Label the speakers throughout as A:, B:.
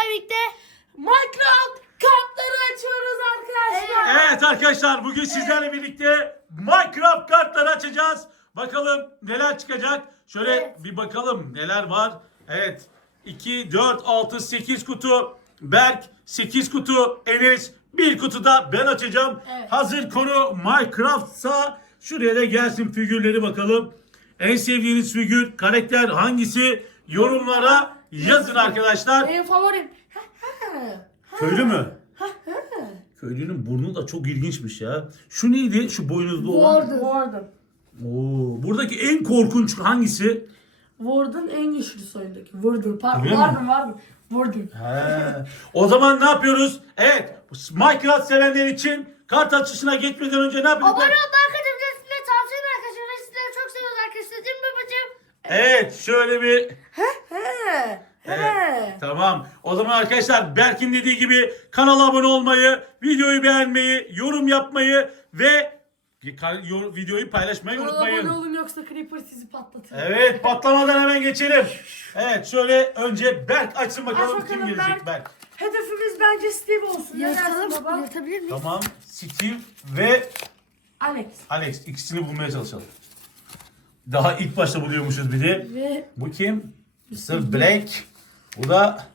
A: sizlerle birlikte
B: Minecraft kartları açıyoruz arkadaşlar.
C: Evet arkadaşlar bugün sizlerle birlikte Minecraft kartları açacağız. Bakalım neler çıkacak. Şöyle
A: Evet.
C: bir bakalım neler var. Evet 2, 4, 6, 8 kutu. Berk 8 kutu. Enes 1 kutu da ben açacağım.
A: Evet.
C: Hazır konu Minecraft'sa şuraya da gelsin figürleri bakalım. En sevdiğiniz figür, karakter hangisi? Yorumlara yazın arkadaşlar.
B: Benim favorim.
C: Köylü mü? Köylünün burnu da çok ilginçmiş ya. Şu neydi? Şu boynuzlu olan.
B: Warden. Warden.
C: Oo, buradaki en korkunç hangisi?
B: Warden en güçlü soyundaki. Warden. Pardon.
C: Öyle mi?
B: Warden. Warden. Warden.
C: He. O zaman ne yapıyoruz? Evet, Minecraft sevenler için kart açışına geçmeden önce ne yapıyoruz?
A: abone olmayı arkadaşlar sizinle tavsiye ederim arkadaşlar. Sizleri çok seviyoruz arkadaşlar. Değil mi babacığım?
C: Evet, şöyle bir. Evet, tamam. O zaman arkadaşlar Berk'in dediği gibi kanala abone olmayı, videoyu beğenmeyi, yorum yapmayı ve videoyu paylaşmayı
B: Kanala
C: unutmayın.
B: abone olun yoksa Creeper sizi patlatır.
C: Evet patlamadan hemen geçelim. Evet şöyle önce Berk açsın bakalım,
B: Aç bakalım
C: kim gelecek
B: Berk.
C: Berk.
B: Hedefimiz bence Steve olsun.
A: Yırtalım.
B: baba?
A: Yırtabilir miyiz?
C: Tamam Steve ve
B: Alex.
C: Alex ikisini bulmaya çalışalım. Daha ilk başta buluyormuşuz bir de.
B: Ve
C: Bu kim? Mr. Black. Bu da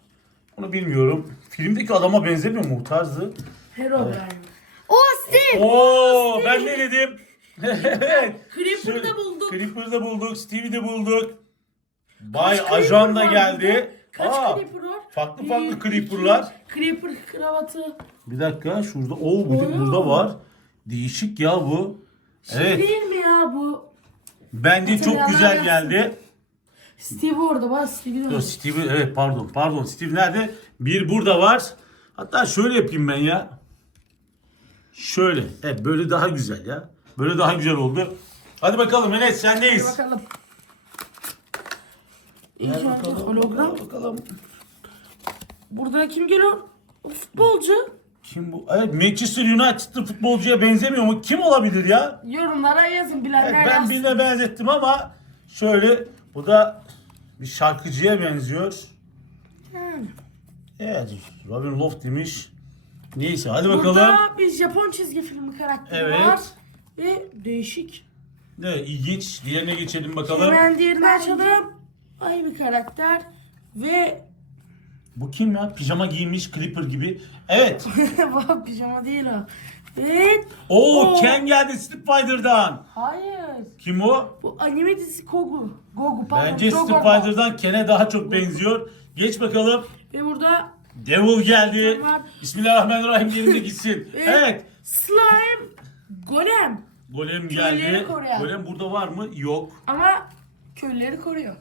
C: onu bilmiyorum. Filmdeki adama benzemiyor mu bu tarzı?
B: Herobrine.
A: O Steve.
C: Oo ben ne dedim? evet.
B: Creeper'ı da
C: Şu-
B: bulduk.
C: Creeper'ı da bulduk. Steve'i de bulduk. Bay
B: Kaç
C: Ajan da geldi.
B: Kaç
C: Aa,
B: Creeper var?
C: farklı
B: Bir,
C: farklı
B: iki,
C: Creeper'lar.
B: Creeper kravatı.
C: Bir dakika şurada. Oo bu-
B: Oo.
C: burada var. Değişik ya bu. Evet.
B: Değil mi ya bu?
C: Bence çok
B: Hatırlayanlar
C: güzel
B: yazsın.
C: geldi.
B: Steve orada var. Steve'i de
C: Yo,
B: var.
C: Steve evet pardon pardon Steve nerede? Bir burada var. Hatta şöyle yapayım ben ya. Şöyle. Evet böyle daha güzel ya. Böyle daha güzel oldu. Hadi bakalım Enes
B: Hadi
C: sendeyiz.
B: bakalım. İlk
C: Gel bakalım,
B: hologram.
C: bakalım, bakalım.
B: Burada kim geliyor? O Futbolcu.
C: Kim bu? Evet Manchester United'lı futbolcuya benzemiyor mu? Kim olabilir ya?
B: Yorumlara yazın bilenler
C: Evet, ben
B: yazsın.
C: birine benzettim ama şöyle bu da bir şarkıcıya benziyor.
B: Yani.
C: Evet Robin Loft demiş. Neyse hadi bakalım.
B: Burada bir Japon çizgi filmi karakteri
C: Evet.
B: var. Ve değişik.
C: Ne ilginç. Diğerine geçelim bakalım.
B: Hemen diğerini açalım. Ay bir karakter. Ve
C: Bu kim ya? Pijama giymiş Clipper gibi. Evet.
B: Vah pijama değil o. Evet.
C: Oo
B: Oo.
C: Ken geldi Fighter'dan.
B: Hayır.
C: Kim o?
B: Bu anime dizisi Gogu. Gogu pardon.
C: Bence
B: Gogo.
C: Street Fighter'dan Ken'e daha çok benziyor. Geç bakalım.
B: Ve burada
C: Devil geldi.
B: Var.
C: Bismillahirrahmanirrahim yerine gitsin.
B: Ve-
C: Evet.
B: slime golem.
C: Golem
B: Köyleri
C: geldi.
B: koruyan.
C: Golem burada var mı? Yok.
B: Ama köyleri koruyor.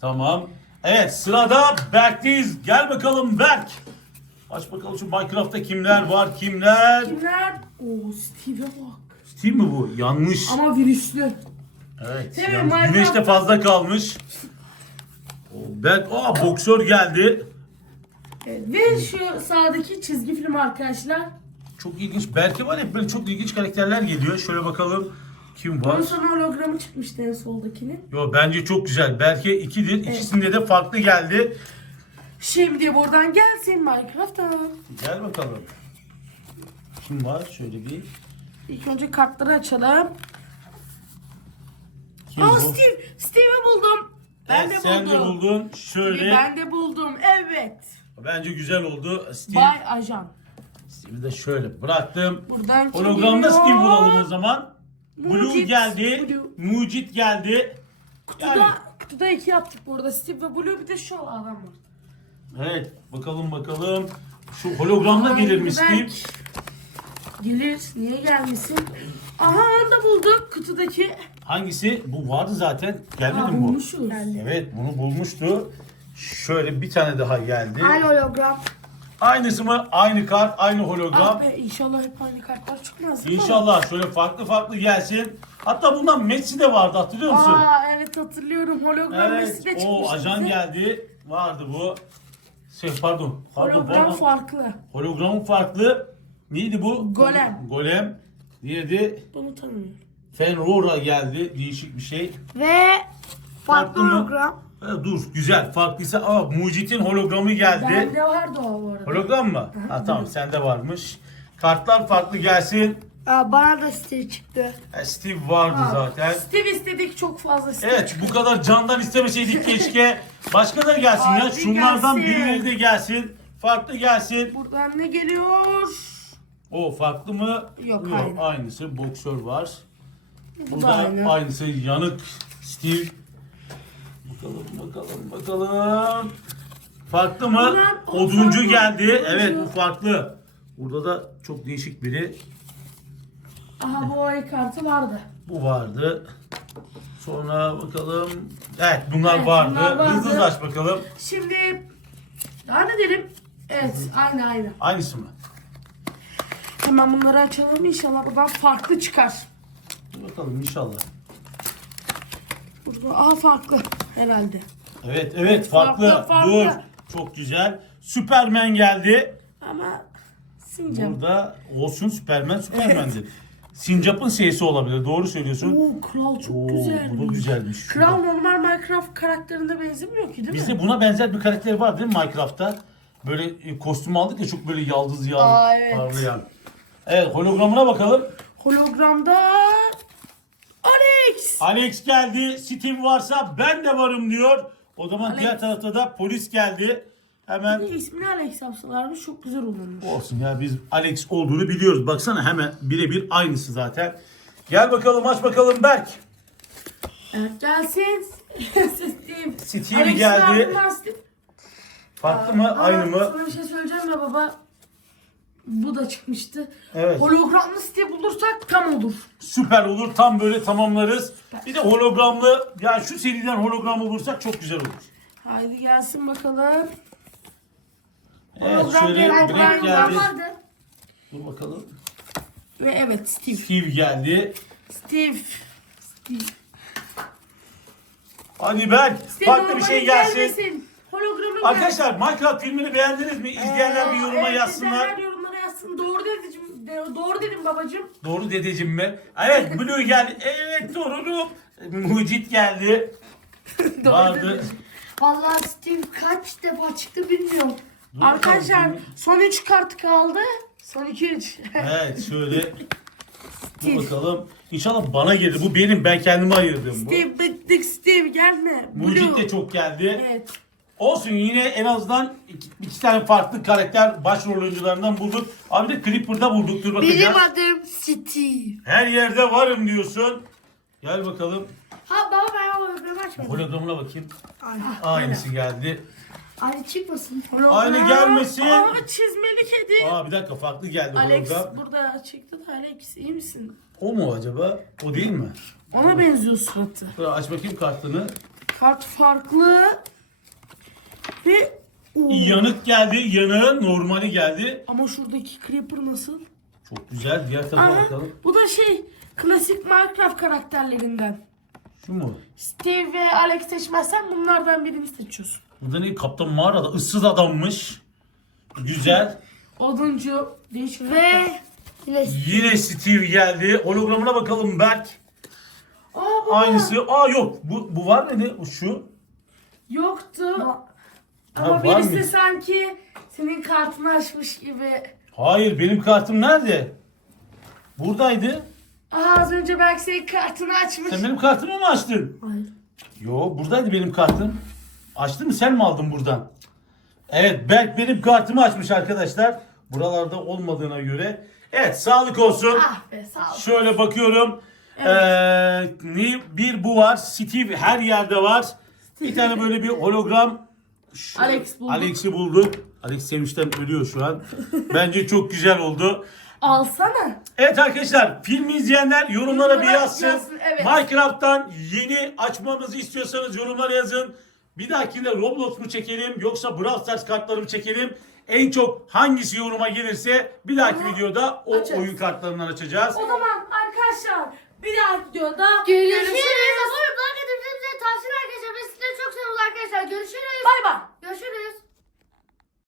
C: Tamam. Evet sırada Berk'teyiz. Gel bakalım Berk. Aç bakalım şu Minecraft'ta kimler var kimler?
B: Kimler? Oo Steve'e bak.
C: Steve mi bu? Yanlış.
B: Ama virüslü.
C: Evet. Yalnız
B: Minecraft-
C: güneşte fazla kalmış. O Berk, aa boksör geldi.
B: Evet, ve şu sağdaki çizgi film arkadaşlar.
C: Çok ilginç. Berk'e var ya böyle çok ilginç karakterler geliyor. Şöyle bakalım kim var?
B: Onun sana hologramı çıkmıştı en soldakinin.
C: Yo bence çok güzel. Berk'e ikidir. İkisinde de farklı geldi.
B: Şimdi buradan gelsin Minecraft'a.
C: Gel bakalım. Kim var? Şöyle bir.
B: İlk önce kartları açalım.
C: Kim
B: Aa
C: bu?
B: Steve. Steve'i buldum. Ben
C: Evet,
B: de
C: sen
B: buldum.
C: de buldun. Şöyle.
B: Ben de buldum. Evet.
C: Bence güzel oldu. Steve.
B: Bay Ajan.
C: Steve'i de şöyle bıraktım.
B: Buradan
C: Hologramda? Steve bulalım o zaman. Blue
B: Mucit.
C: geldi.
B: Blue.
C: Mucit geldi.
B: Kutuda,
C: Yani,
B: kutuda iki yaptık bu arada. Steve ve Blue bir de şu adam var.
C: evet bakalım bakalım. Şu hologramda gelir mi Steve?
B: Berk. Gelir. Niye gelmesin? Aha onu da bulduk kutudaki.
C: Hangisi? Bu vardı zaten. Gelmedi mi bu?
B: bulmuşuz.
C: Evet bunu bulmuştu. Şöyle bir tane daha geldi.
A: Aynı hologram.
C: Aynısı mı? Aynı kart, aynı hologram.
B: Ah be inşallah hep aynı kartlar çıkmaz. değil mi?
C: İnşallah şöyle farklı farklı gelsin. Hatta bundan Messi de vardı hatırlıyor musun?
B: Aa evet hatırlıyorum. Hologram
C: evet.
B: Messi de çıkmıştı.
C: O ajan
B: bize.
C: geldi. Vardı bu. Şey, pardon. Pardon.
B: Hologram
C: pardon.
B: farklı.
C: Hologramın farklı. Neydi bu?
B: Golem.
C: Golem. Diğeri
B: Bunu tanımıyorum.
C: Fenrora geldi. Değişik bir şey.
A: Ve farklı
C: Farklı mı?
A: hologram.
C: Ha, dur güzel farklıysa aa Mucit'in hologramı geldi.
B: Bende vardı o bu arada.
C: Hologram mı? Ha tamam sende varmış. Kartlar farklı gelsin.
A: Aa, bana da Steve çıktı.
C: Ha, Steve vardı
B: Ha,
C: zaten.
B: Steve istedik çok fazla Steve.
C: Evet bu kadar candan istemeseydik keşke. Başka da gelsin ya.
B: Hadi
C: Şunlardan
B: gelsin.
C: birileri de gelsin. Farklı gelsin.
B: Buradan ne geliyor?
C: O farklı mı?
B: Yok, aynı.
C: Aynısı. Boksör var.
B: Bu da aynı.
C: aynısı. Yanık Steve. Bakalım bakalım bakalım. Farklı mı?
B: Bunlar-
C: Oduncu geldi. Evet bu farklı. Burada da çok değişik biri.
B: Aha bu ay kartı vardı.
C: Bu vardı. Sonra bakalım. Evet bunlar
B: Evet,
C: vardı.
B: bunlar vardı.
C: Hızlı hızlı aç bakalım.
B: Şimdi daha ne derim? Evet aynı aynı.
C: Aynısı mı?
B: Hemen bunları açalım inşallah buradan farklı çıkar.
C: Bakalım inşallah.
B: Burada aha farklı herhalde.
C: Evet evet farklı.
B: Farklı, farklı.
C: Dur. Çok güzel. Süpermen geldi.
B: Ama sincap.
C: Burada olsun Süpermen Süpermen'dir. Sincap'ın sesi olabilir. Doğru söylüyorsun.
B: Oo kral çok
C: Oo,
B: güzel.
C: bu da güzelmiş.
B: Kral normal Minecraft karakterine benzemiyor ki değil mi?
C: Bizde buna benzer bir karakter var değil mi Minecraft'ta? Böyle e, kostüm aldık ya çok böyle yaldız yaldız
B: Aa, evet.
C: parlayan. Evet hologramına bakalım.
B: Hologramda Alex.
C: Alex geldi. Steve varsa ben de varım diyor. O zaman
B: Alex.
C: diğer tarafta da polis geldi. Hemen
B: Bir de ismini Alex yapsalarmış çok güzel olurmuş.
C: olsun ya biz Alex olduğunu biliyoruz. Baksana hemen birebir aynısı zaten. Gel bakalım aç bakalım Berk.
B: Evet gelsin. Steve.
C: Steve
B: Alex'in
C: geldi.
B: Steve.
C: Farklı mı?
B: Aa,
C: Aynı mı?
B: Sana bir şey söyleyeceğim ya baba. Bu da çıkmıştı.
C: Evet.
B: Hologramlı Steve bulursak tam olur.
C: Süper olur. Tam böyle tamamlarız. Bir de hologramlı. Ya şu seriden hologramlı bulursak çok güzel olur.
B: Haydi gelsin bakalım.
C: Evet
B: Hologram
C: şöyle
B: hologram
C: geldi.
A: vardı.
C: Dur bakalım.
B: Ve evet Steve.
C: Steve geldi.
B: Steve. Steve.
C: Hadi Berk.
B: Steve
C: Farklı bir şey gelsin.
B: gelmesin. Hologramı
C: Arkadaşlar Minecraft filmini beğendiniz mi? İzleyenler bir yoruma
B: evet,
C: yazsınlar.
B: Yazsın. Doğru dedim, de- doğru dedim babacığım.
C: Doğru dedeciğim mi? Evet Blue geldi. Evet torunum. Mucit geldi.
B: Doğru
C: Vardı.
B: dedim.
A: Vallahi Steve kaç defa çıktı bilmiyorum.
C: Dur
B: Arkadaşlar son 3 kart kaldı. Son 2 3.
C: Evet şöyle. Dur bakalım. İnşallah bana gelir. Bu benim. Ben kendime ayırdım bu.
B: Steve bıktık Steve gelme.
C: Mucit
B: Blue.
C: de çok geldi.
B: Evet.
C: Olsun yine en azından iki, iki tane farklı karakter başrol oyuncularından bulduk. Abi de Creeper'da bulduk. Dur bakacağız.
A: Benim adım Steve.
C: Her yerde varım diyorsun. Gel bakalım.
A: Ha baba ben hologramı açmadım.
C: Hologramına bakayım.
A: Aynen.
C: Aynısı geldi.
A: Aynı çıkmasın.
C: Aynı gelmesin.
B: Aa çizmeli kedi.
C: Aa bir dakika farklı geldi
B: Alex
C: hologram.
B: burada çıktı da Alex iyi misin?
C: O mu acaba? O değil mi?
B: Ona benziyor suratı.
C: Dur aç bakayım kartını.
B: Kart farklı. Ve Oo.
C: Yanık geldi. Yanığı normali geldi.
B: Ama şuradaki Creeper nasıl?
C: Çok güzel. Diğer tarafa
B: Aha,
C: bakalım.
B: bu da şey klasik Minecraft karakterlerinden.
C: Şu mu?
B: Steve ve Alex seçmezsen bunlardan birini seçiyorsun.
C: Burada ne? Kaptan Mağara'da ıssız adammış. Güzel.
B: Oduncu değişik
A: Ve yine
C: Yine Steve geldi. Hologramına bakalım Berk.
B: Aa bu da
C: Aynısı. Aa yok. Bu, bu var mıydı? Bu Şu.
B: yoktu. Ama
C: var
B: birisi
C: mı?
B: sanki senin kartını açmış gibi.
C: Hayır benim kartım nerede? Buradaydı.
B: Aha az önce belki senin kartını açmış.
C: Sen benim kartımı mı açtın?
B: Hayır.
C: Yo buradaydı benim kartım. Açtın mı sen mi aldın buradan? Evet Berk benim kartımı açmış arkadaşlar. Buralarda olmadığına göre. Evet sağlık olsun.
B: Ah be sağ ol.
C: Şöyle bakıyorum.
B: Evet.
C: Ee, bir bu var. Steve her yerde var. Bir tane böyle bir hologram. Şu-
B: Alex bulduk.
C: Alex'i bulduk. Alex sevinçten ölüyor şu an. Bence çok güzel oldu.
B: Alsana.
C: Evet arkadaşlar filmi izleyenler yorumlara bir
B: Yorumlara
C: yazsın.
B: yazsın, evet.
C: Minecraft'tan yeni açmamızı istiyorsanız yorumlara yazın. Bir dahakinde Roblox mu çekelim yoksa Brawl Stars kartları mı çekelim? En çok hangisi yoruma gelirse bir dahaki
B: Ama
C: videoda o
B: açarız.
C: oyun kartlarından açacağız.
B: O zaman arkadaşlar bir dahaki videoda
A: görüşürüz. like bize tavsiye arkadaşlar. Biz sizleri çok seviyoruz arkadaşlar. Görüşürüz.
B: Bay bay.
A: Görüşürüz.